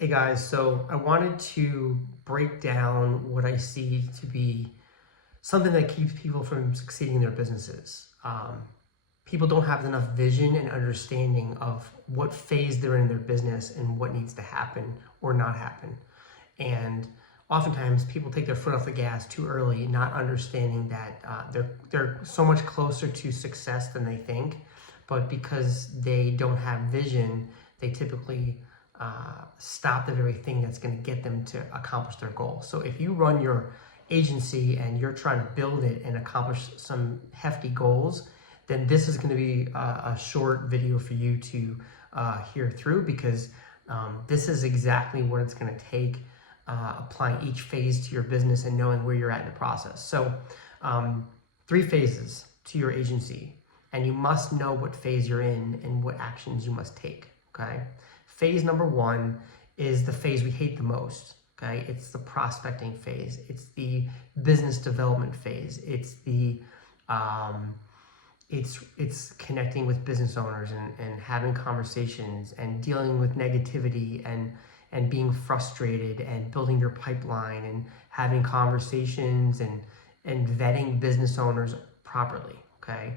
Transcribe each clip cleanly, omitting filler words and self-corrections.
Hey guys, so I wanted to break down what I see to be something that keeps people from succeeding in their businesses. People don't have enough vision and understanding of what phase they're in their business and what needs to happen or not happen. And oftentimes people take their foot off the gas too early, not understanding that they're so much closer to success than they think. But because they don't have vision, they typically stop the very thing that's going to get them to accomplish their goal. So if you run your agency and you're trying to build it and accomplish some hefty goals, then this is going to be a short video for you to hear through, because this is exactly what it's going to take, applying each phase to your business and knowing where you're at in the process. So 3 phases to your agency, and you must know what phase you're in and what actions you must take, okay? Phase number 1 is the phase we hate the most, okay? It's the prospecting phase. It's the business development phase. It's the it's connecting with business owners and having conversations and dealing with negativity and being frustrated and building your pipeline and having conversations and vetting business owners properly, okay?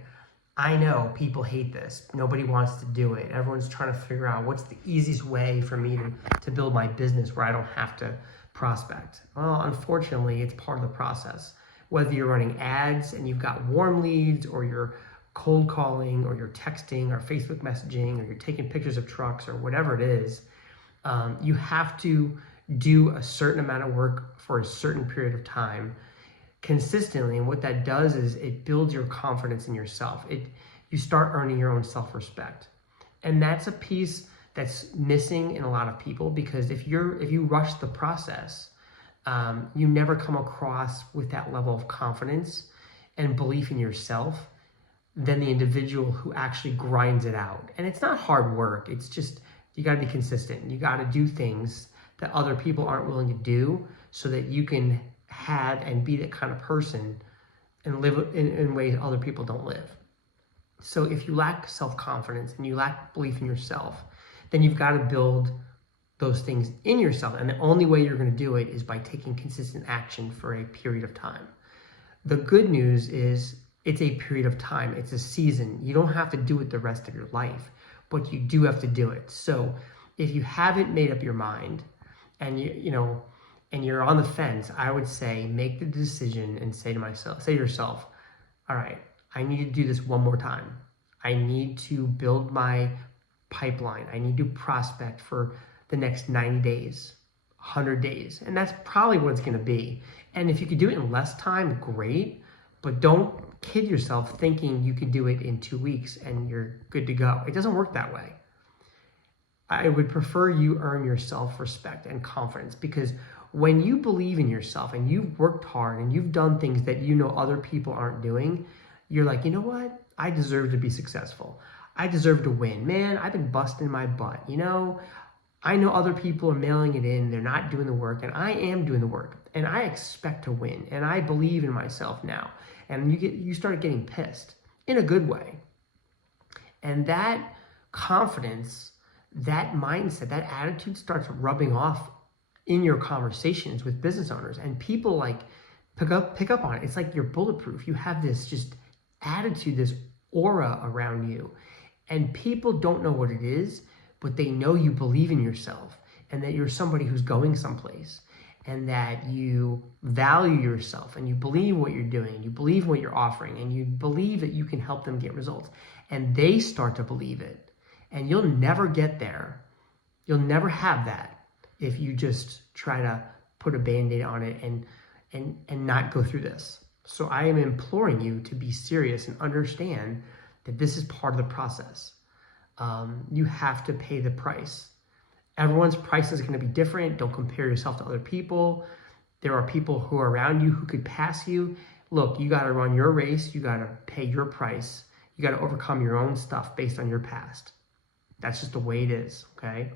I know people hate this. Nobody wants to do it. Everyone's trying to figure out what's the easiest way for me to build my business where I don't have to prospect. Well, unfortunately, it's part of the process. Whether you're running ads and you've got warm leads, or you're cold calling, or you're texting or Facebook messaging, or you're taking pictures of trucks, or whatever it is, you have to do a certain amount of work for a certain period of time consistently. And what that does is it builds your confidence in yourself. You start earning your own self-respect. And that's a piece that's missing in a lot of people, because if you rush the process, you never come across with that level of confidence and belief in yourself than the individual who actually grinds it out. And it's not hard work. It's just, you got to be consistent. You got to do things that other people aren't willing to do, so that you can have and be that kind of person and live in ways other people don't live. So if you lack self-confidence and you lack belief in yourself, then you've got to build those things in yourself. And the only way you're going to do it is by taking consistent action for a period of time. The good news is it's a period of time. It's a season. You don't have to do it the rest of your life, but you do have to do it. So if you haven't made up your mind and and you're on the fence, I would say make the decision and say to yourself, all right, I need to do this one more time. I need to build my pipeline. I need to prospect for the next 90 days, 100 days. And that's probably what it's going to be. And if you could do it in less time, great. But don't kid yourself thinking you can do it in 2 weeks and you're good to go. It doesn't work that way. I would prefer you earn your self-respect and confidence, because when you believe in yourself and you've worked hard and you've done things that you know other people aren't doing, you're like, you know what? I deserve to be successful. I deserve to win. Man, I've been busting my butt. I know other people are mailing it in, they're not doing the work, and I am doing the work. And I expect to win. And I believe in myself now. And you start getting pissed in a good way. And that confidence, that mindset, that attitude starts rubbing off in your conversations with business owners, and people pick up on it. It's like you're bulletproof. You have this just attitude, this aura around you, and people don't know what it is, but they know you believe in yourself and that you're somebody who's going someplace, and that you value yourself and you believe what you're doing, you believe what you're offering, and you believe that you can help them get results, and they start to believe it. And you'll never get there. You'll never have that if you just try to put a Band-Aid on it and not go through this. So I am imploring you to be serious and understand that this is part of the process. You have to pay the price. Everyone's price is going to be different. Don't compare yourself to other people. There are people who are around you who could pass you. Look, you got to run your race. You got to pay your price. You got to overcome your own stuff based on your past. That's just the way it is, okay?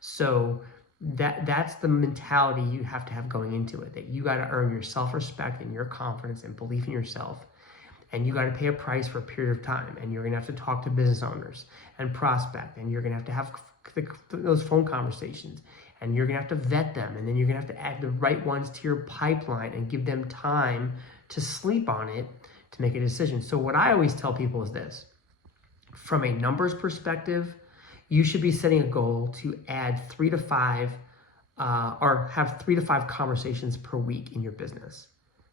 So that's the mentality you have to have going into it, that you got to earn your self-respect and your confidence and belief in yourself. And you got to pay a price for a period of time. And you're going to have to talk to business owners and prospect. And you're going to have those phone conversations. and you're gonna have to vet them, and then you're gonna have to add the right ones to your pipeline and give them time to sleep on it to make a decision. So what I always tell people is this: from a numbers perspective, you should be setting a goal to add 3 to 5 or have 3 to 5 conversations per week in your business.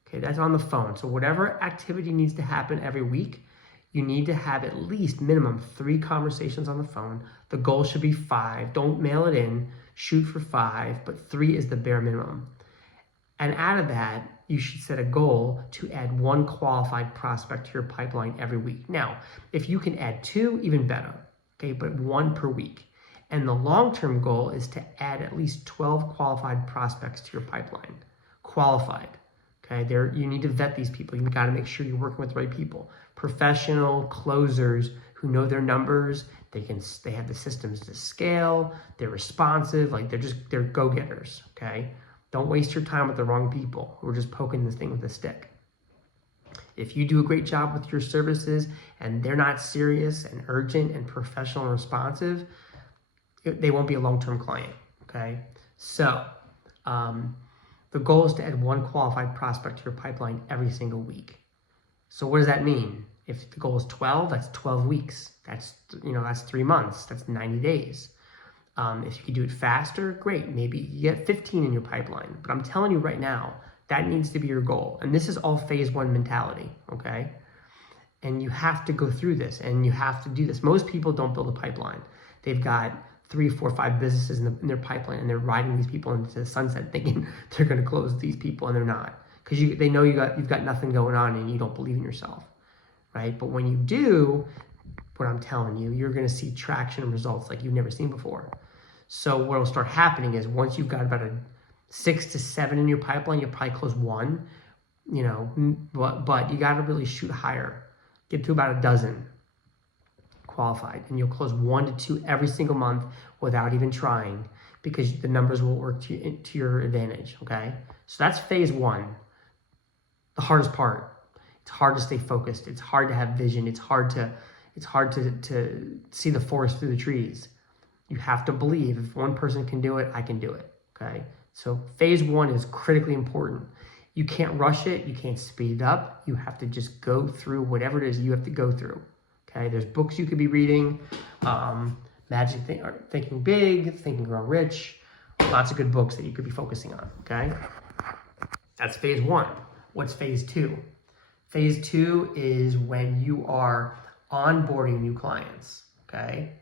Okay, that's on the phone. So whatever activity needs to happen every week, you need to have at least minimum 3 conversations on the phone. The goal should be 5. Don't mail it in, shoot for 5, but 3 is the bare minimum. And out of that, you should set a goal to add 1 qualified prospect to your pipeline every week. Now, if you can add 2, even better, okay, but 1 per week. And the long-term goal is to add at least 12 qualified prospects to your pipeline. Qualified, okay? You need to vet these people. You've got to make sure you're working with the right people. Professional closers who know their numbers. They have the systems to scale. They're responsive. Like they're go-getters, okay? Don't waste your time with the wrong people who are just poking this thing with a stick. If you do a great job with your services and they're not serious and urgent and professional and responsive, they won't be a long-term client, okay? So the goal is to add 1 qualified prospect to your pipeline every single week. So what does that mean? If the goal is 12, that's 12 weeks. That's 3 months. That's 90 days. If you can do it faster, great. Maybe you get 15 in your pipeline. But I'm telling you right now, that needs to be your goal. And this is all phase 1 mentality, okay? And you have to go through this and you have to do this. Most people don't build a pipeline. They've got 3, 4, 5 businesses in their pipeline, and they're riding these people into the sunset thinking they're going to close these people, and they're not, because they know you've got nothing going on and you don't believe in yourself, right? But when you do what I'm telling you, you're going to see traction and results like you've never seen before. So what will start happening is once you've got about 6 to 7 in your pipeline, you'll probably close 1, but you got to really shoot higher. Get to about 12 qualified, and you'll close 1 to 2 every single month without even trying, because the numbers will work to your advantage, okay? So that's phase 1, the hardest part. It's hard to stay focused. It's hard to have vision. It's hard to see the forest through the trees. You have to believe if one person can do it, I can do it, okay? So phase 1 is critically important. You can't rush it. You can't speed it up. You have to just go through whatever it is you have to go through, okay? There's books you could be reading, Thinking Big, Think and Grow Rich, lots of good books that you could be focusing on, okay? That's phase 1. What's phase 2? Phase 2 is when you are onboarding new clients, okay?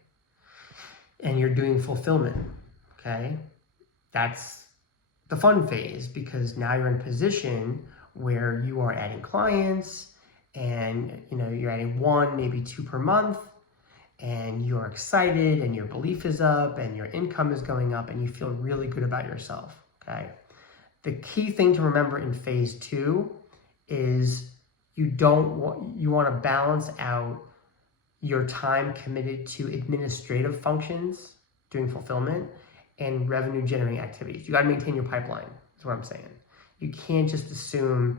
And you're doing fulfillment, okay? That's the fun phase, because now you're in a position where you are adding clients, and you're adding 1, maybe 2 per month, and you're excited and your belief is up and your income is going up and you feel really good about yourself, okay? The key thing to remember in phase 2 is you want to balance out your time committed to administrative functions, doing fulfillment, and revenue generating activities. You got to maintain your pipeline, is what I'm saying. You can't just assume,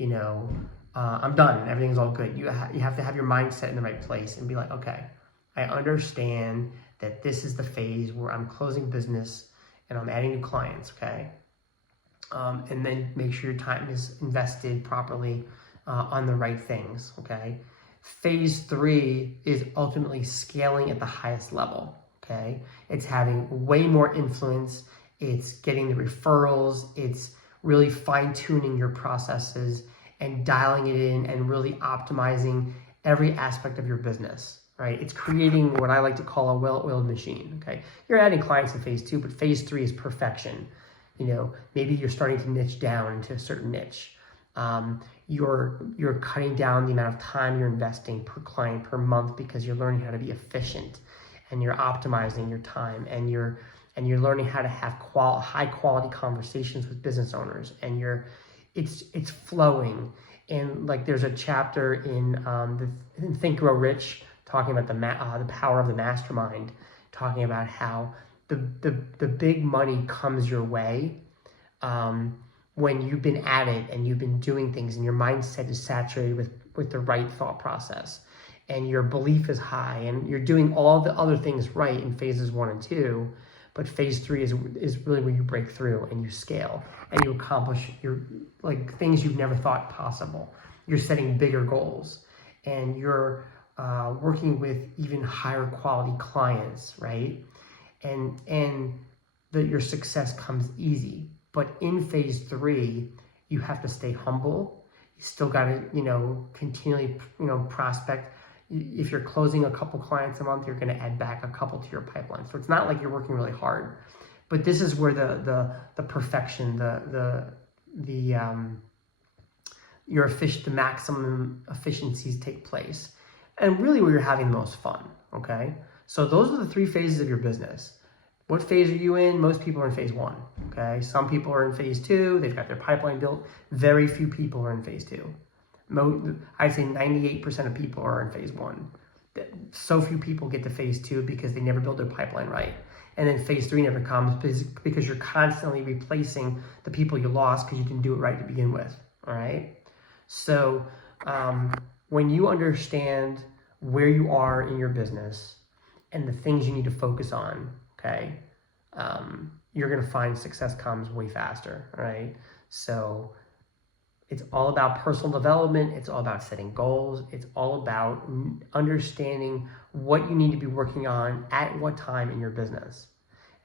I'm done, everything's all good. You have to have your mindset in the right place and be like, okay, I understand that this is the phase where I'm closing business and I'm adding new clients, okay? And then make sure your time is invested properly on the right things, okay? Phase 3 is ultimately scaling at the highest level, okay? It's having way more influence. It's getting the referrals. It's really fine-tuning your processes and dialing it in and really optimizing every aspect of your business, right? It's creating what I like to call a well-oiled machine, okay? You're adding clients in phase 2, but phase 3 is perfection. Maybe you're starting to niche down into a certain niche. You're cutting down the amount of time you're investing per client per month because you're learning how to be efficient, and you're optimizing your time, and you're learning how to have high quality conversations with business owners, and it's flowing. And like there's a chapter in Think Grow Rich talking about the power of the mastermind, talking about how the big money comes your way when you've been at it and you've been doing things and your mindset is saturated with the right thought process and your belief is high and you're doing all the other things right in phases 1 and 2, But phase 3 is really where you break through and you scale and you accomplish your like things you've never thought possible. You're setting bigger goals and you're working with even higher quality clients, right? And your success comes easy. But in phase 3, you have to stay humble. You still got to, continually, prospect. If you're closing a couple clients a month, you're going to add back a couple to your pipeline. So it's not like you're working really hard, but this is where the perfection, the maximum efficiencies take place, and really where you're having the most fun. Okay, so those are the 3 phases of your business. What phase are you in? Most people are in phase 1. Okay, some people are in phase 2. They've got their pipeline built. Very few people are in phase 2. I'd say 98% of people are in phase 1. So few people get to phase 2 because they never build their pipeline right. And then phase 3 never comes because you're constantly replacing the people you lost because you didn't do it right to begin with. All right. So when you understand where you are in your business and the things you need to focus on, okay, you're going to find success comes way faster. All right. So it's all about personal development. It's all about setting goals. It's all about understanding what you need to be working on at what time in your business.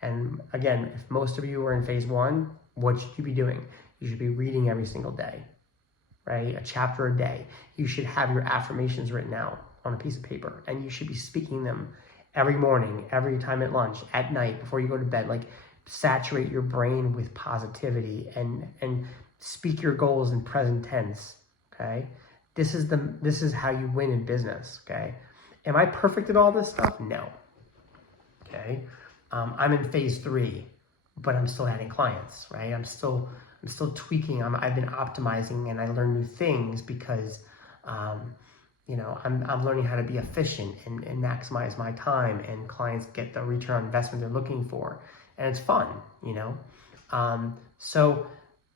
And again, if most of you are in phase 1, what should you be doing? You should be reading every single day, right? A chapter a day. You should have your affirmations written out on a piece of paper, and you should be speaking them every morning, every time at lunch, at night, before you go to bed. Like, saturate your brain with positivity and speak your goals in present tense. Okay, this is how you win in business. Okay, am I perfect at all this stuff? No. Okay, I'm in phase 3, but I'm still adding clients. Right, I'm still tweaking. I've been optimizing, and I learn new things because I'm learning how to be efficient and maximize my time, and clients get the return on investment they're looking for, and it's fun. So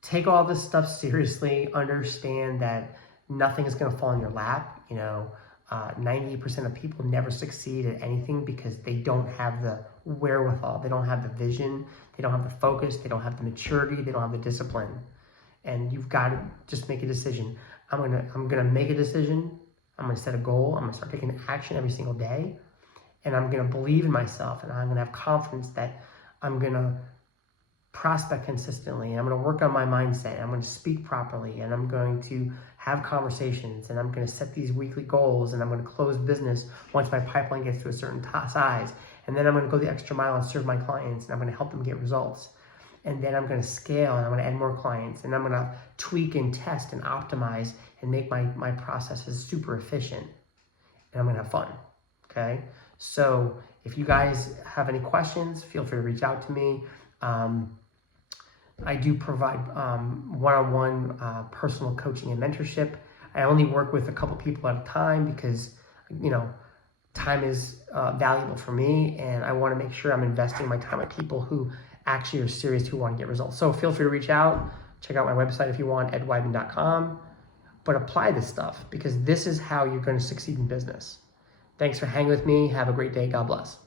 take all this stuff seriously. Understand that nothing is going to fall in your lap. 90% of people never succeed at anything because they don't have the wherewithal. They don't have the vision. They don't have the focus. They don't have the maturity. They don't have the discipline. And you've got to just make a decision. I'm gonna make a decision. I'm gonna set a goal. I'm gonna start taking action every single day, and I'm gonna believe in myself, and I'm gonna have confidence that I'm gonna prospect consistently, and I'm going to work on my mindset, I'm going to speak properly, and I'm going to have conversations, and I'm going to set these weekly goals, and I'm going to close business once my pipeline gets to a certain size, and then I'm going to go the extra mile and serve my clients, and I'm going to help them get results, and then I'm going to scale, and I'm going to add more clients, and I'm going to tweak and test and optimize and make my processes super efficient, and I'm going to have fun. Okay, so if you guys have any questions, feel free to reach out to me. I do provide one-on-one personal coaching and mentorship. I only work with a couple people at a time because, time is valuable for me, and I want to make sure I'm investing my time with people who actually are serious, who want to get results. So feel free to reach out. Check out my website if you want, edwyman.com. But apply this stuff because this is how you're going to succeed in business. Thanks for hanging with me. Have a great day. God bless.